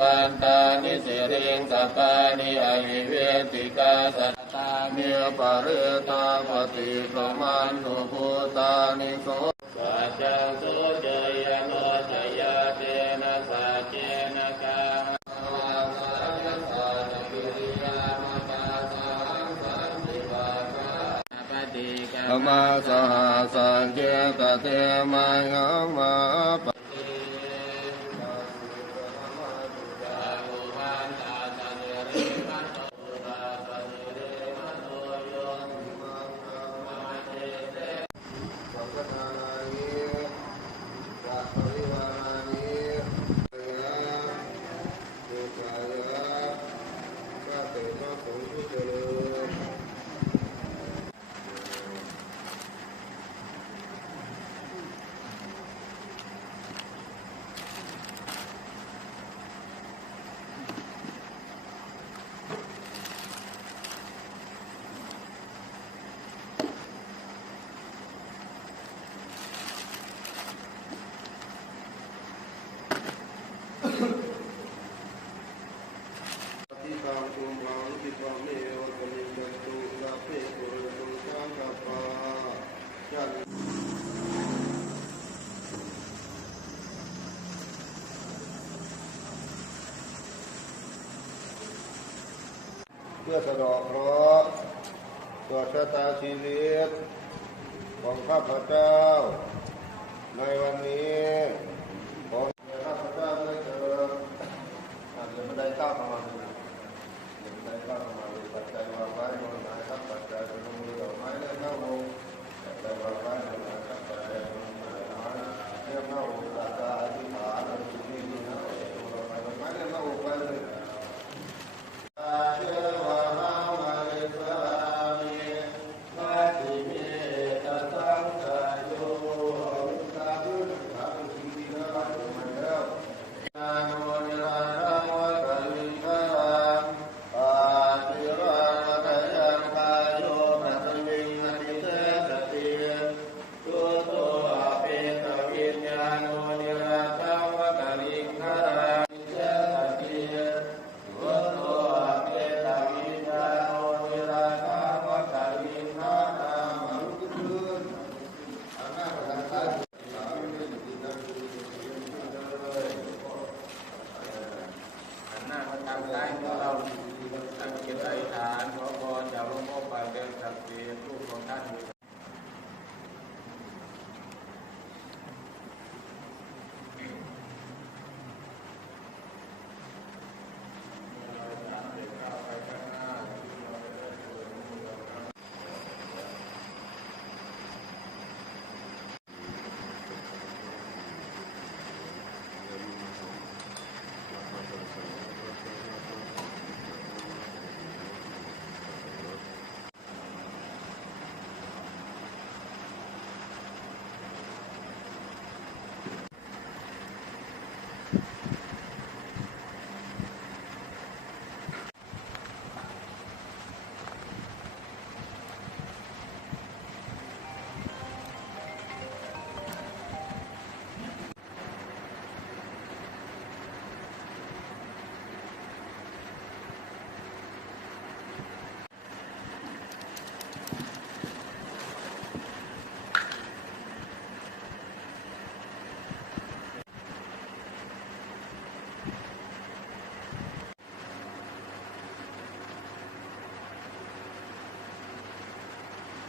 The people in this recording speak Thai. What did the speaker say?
วันตานิสิริงสัปปานิอหิเวติกาสัตตาเมปะเรตาปฏิปมันตุภูตานิโสสัจจังสุจยโนจยเตนะสัจเจนะกาธรรมะสหสังเกตเตมังหมะเพื่อสะดอกเคราะห์ต่อชะตาชีวิตของข้าพเจ้าในวันนี้ขอให้ข้าพเจ้าได้เจริญบันไดก้าวเข้ามาเลยบันไดก้าวเข้ามาเลยปัจจัยวางไว้บนไหนครับปัจจัยเป็นมือดอกไม้เลี้ยงเข้าองค์ปัจจัยวางไว้บนไหนครับปัจจัยเป็นมือดอกไม้เลี้ยงเข้าองค์ตาตาอธิษฐานอธิษฐานนี่นะดอกไม้เลี้ยงเข้าองค์ไปเลย